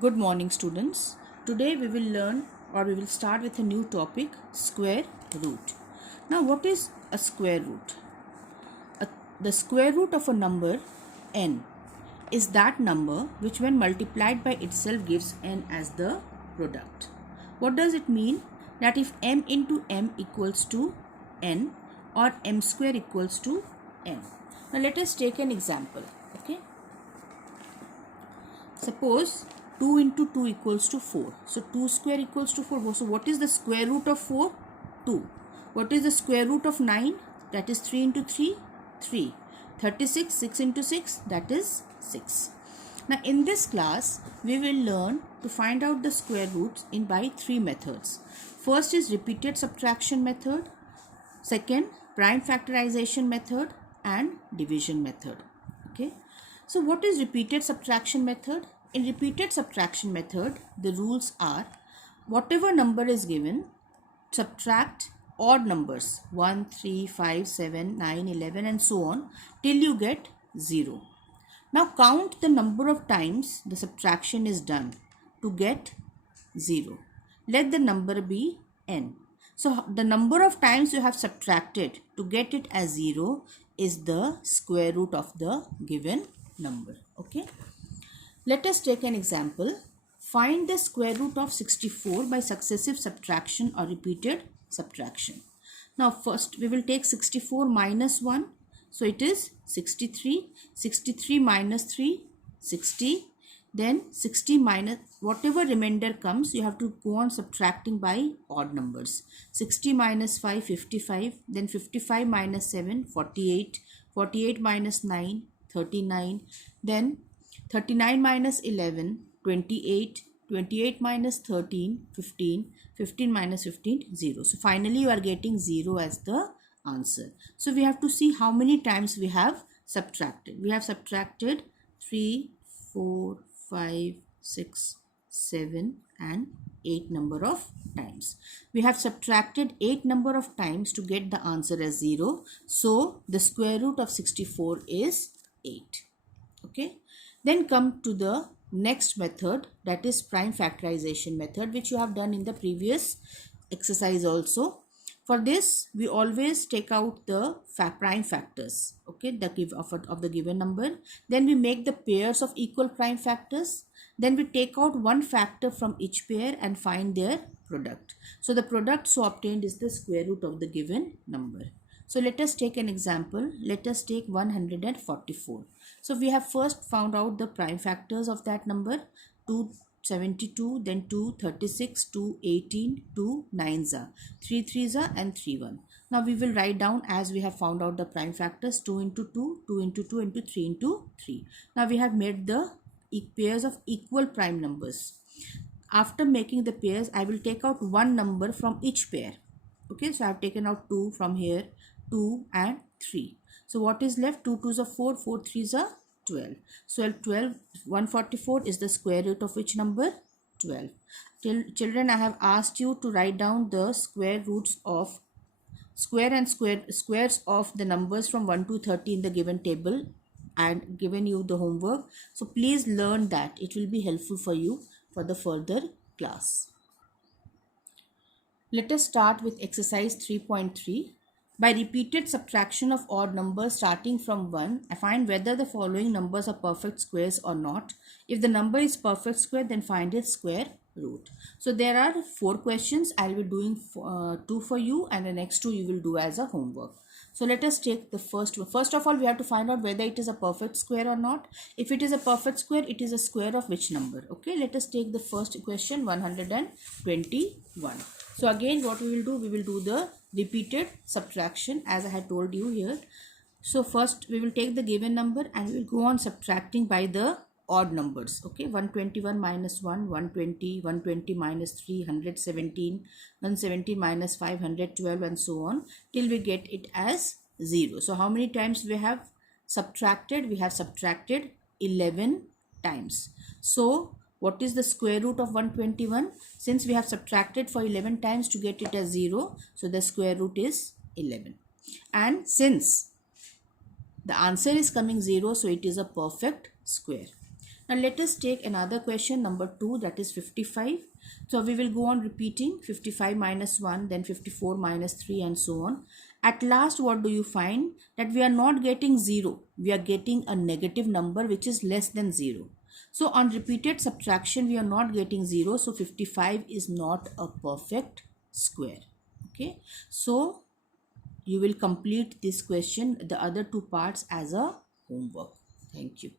Good morning, students. Today we will learn or we will start with a new topic, square root. Now, what is a square root? The square root of a number n is that number which when multiplied by itself gives n as the product. What does it mean? That if m into m equals to n or m square equals to n. Now, let us take an example. Okay. Suppose 2 into 2 equals to 4. So 2 square equals to 4. So what is the square root of 4? 2. What is the square root of 9? That is 3 into 3? 3. 36, 6 into 6? That is 6. Now in this class, we will learn to find out the square roots by three methods. First is repeated subtraction method. Second, prime factorization method and division method. Okay. So what is repeated subtraction method? In repeated subtraction method, the rules are whatever number is given, subtract odd numbers 1, 3, 5, 7, 9, 11 and so on till you get 0. Now count the number of times the subtraction is done to get 0. Let the number be n. So the number of times you have subtracted to get it as 0 is the square root of the given number. Okay. Let us take an example. Find the square root of 64 by successive subtraction or repeated subtraction. Now first we will take 64 minus 1. So it is 63. 63 minus 3, 60. Then 60 minus whatever remainder comes, you have to go on subtracting by odd numbers. 60 minus 5, 55. Then 55 minus 7, 48. 48 minus 9, 39. Then 39 minus 11, 28. 28 minus 13, 15. 15 minus 15, 0. So finally you are getting 0 as the answer. So we have to see how many times we have subtracted. We have subtracted 3, 4, 5, 6, 7 and 8 number of times. We have subtracted 8 number of times to get the answer as 0. So the square root of 64 is 8. Okay. Then come to the next method, that is prime factorization method, which you have done in the previous exercise also. For this, we always take out the prime factors, okay, of the given number. Then we make the pairs of equal prime factors. Then we take out one factor from each pair and find their product. So the product so obtained is the square root of the given number. So let us take an example. Let us take 144. So we have first found out the prime factors of that number. 272, then 236, 218, 2 9s, 3 3s and 3 1. Now we will write down as we have found out the prime factors, 2 into 2, 2 into 2 into 3 into 3. Now we have made the pairs of equal prime numbers. After making the pairs, I will take out one number from each pair. Okay, so I have taken out 2 from here, 2 and 3. So what is left? 2 2s are 4, 4 3s are 12. So 144 is the square root of which number? 12. Children, I have asked you to write down the square roots of squares of the numbers from 1 to 30 in the given table and given you the homework. So please learn that. It will be helpful for you for the further class. Let us start with exercise 3.3. By repeated subtraction of odd numbers starting from 1, I find whether the following numbers are perfect squares or not. If the number is perfect square, then find its square root. So there are 4 questions. I will be doing 2 for you and the next 2 you will do as a homework. So let us take the first one. First of all, we have to find out whether it is a perfect square or not. If it is a perfect square, it is a square of which number? Okay, let us take the first question, 121. So again, what we will do the repeated subtraction as I had told you here. So first we will take the given number and we will go on subtracting by the odd numbers. Okay, 121 minus 1, 120, 120 minus 3, 117, 117 minus 5, 112 and so on till we get it as 0. So how many times we have subtracted? We have subtracted 11 times. So what is the square root of 121? Since we have subtracted for 11 times to get it as 0, so the square root is 11. And since the answer is coming 0, so it is a perfect square. Now let us take another question, number 2, that is 55. So we will go on repeating 55 minus 1, then 54 minus 3, and so on. At last, what do you find? That we are not getting 0. We are getting a negative number which is less than 0. So on repeated subtraction, we are not getting 0. So 55 is not a perfect square. Okay. So you will complete this question, the other two parts, as a homework. Thank you.